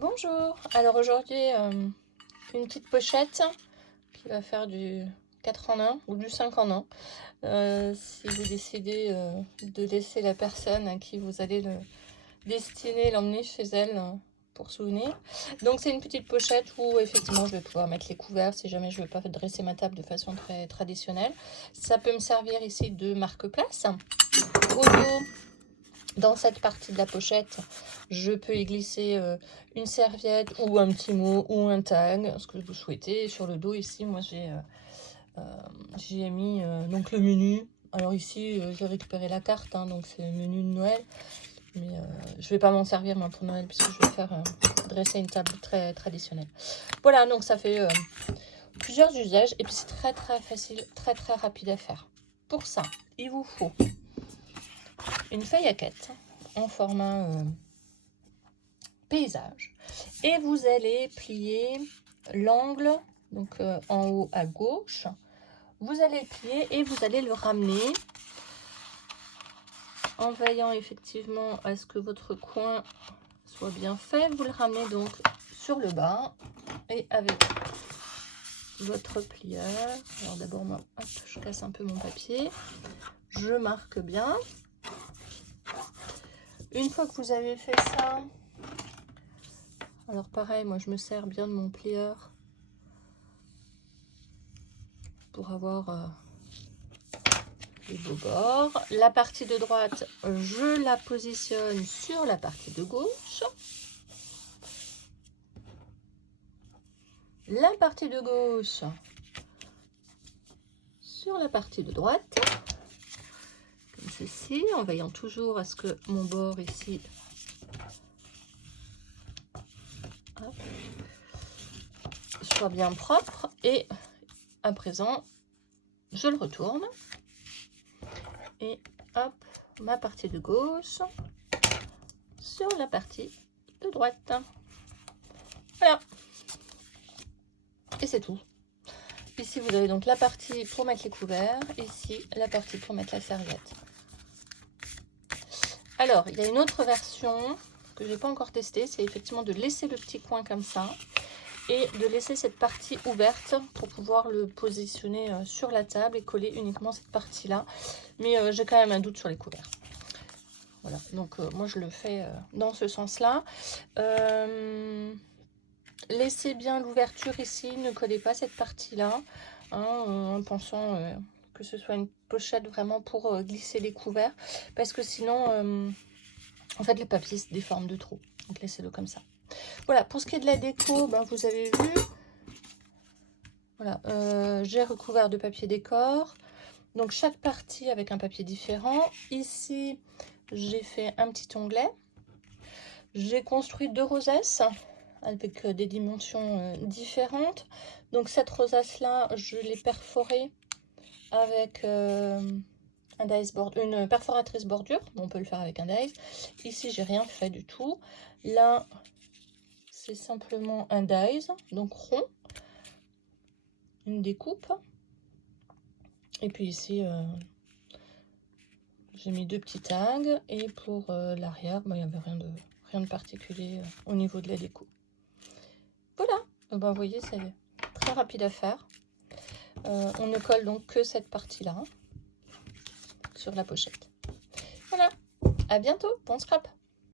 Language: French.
Bonjour, alors aujourd'hui une petite pochette qui va faire du 4 en 1 ou du 5 en 1 si vous décidez de laisser la personne à qui vous allez le destiner, l'emmener chez elle pour souvenir. Donc c'est une petite pochette où effectivement je vais pouvoir mettre les couverts si jamais je ne veux pas dresser ma table de façon très traditionnelle. Ça peut me servir ici de marque-place. Au dos, dans cette partie de la pochette, je peux y glisser une serviette ou un petit mot ou un tag, ce que vous souhaitez. Et sur le dos ici, moi j'ai mis donc le menu. Alors ici, j'ai récupéré la carte, hein, donc c'est le menu de Noël. Mais je ne vais pas m'en servir moi, pour Noël puisque je vais faire dresser une table très traditionnelle. Voilà, donc ça fait plusieurs usages et puis c'est très facile, très rapide à faire. Pour ça, il vous faut une feuille à quête en format paysage et vous allez plier l'angle donc en haut à gauche, vous allez le plier et vous allez le ramener en veillant effectivement à ce que votre coin soit bien fait. Vous le ramenez donc sur le bas et avec votre plieur. Alors d'abord moi hop, je casse un peu mon papier, je marque bien. Une fois que vous avez fait ça, alors pareil, moi je me sers bien de mon plieur pour avoir les beaux bords. La partie de droite, je la positionne sur la partie de gauche. La partie de gauche sur la partie de droite, comme ceci, en veillant toujours à ce que mon bord ici soit bien propre. Et à présent, je le retourne et hop, ma partie de gauche sur la partie de droite. Voilà, et c'est tout. Ici vous avez donc la partie pour mettre les couverts, ici la partie pour mettre la serviette. Alors il y a une autre version que je n'ai pas encore testée, c'est effectivement de laisser le petit coin comme ça et de laisser cette partie ouverte pour pouvoir le positionner sur la table et coller uniquement cette partie là. Mais j'ai quand même un doute sur les couverts. Voilà, donc moi je le fais dans ce sens là. Laissez bien l'ouverture ici, ne collez pas cette partie là, hein, en pensant que ce soit une pochette vraiment pour glisser les couverts, parce que sinon en fait le papier se déforme de trop, donc laissez-le comme ça. Voilà, pour ce qui est de la déco, ben, vous avez vu, voilà, j'ai recouvert de papier décor, donc chaque partie avec un papier différent. Ici j'ai fait un petit onglet, j'ai construit 2 rosaces avec des dimensions différentes. Donc cette rosace là, je l'ai perforée avec un dies board, une perforatrice bordure. On peut le faire avec un dies. Ici j'ai rien fait du tout. Là c'est simplement un dies, donc rond, une découpe. Et puis ici j'ai mis 2 petits tags. Et pour l'arrière, il n'y avait rien de particulier au niveau de la déco. Voilà, ben, vous voyez, c'est très rapide à faire. On ne colle donc que cette partie-là sur la pochette. Voilà, à bientôt, bon scrap!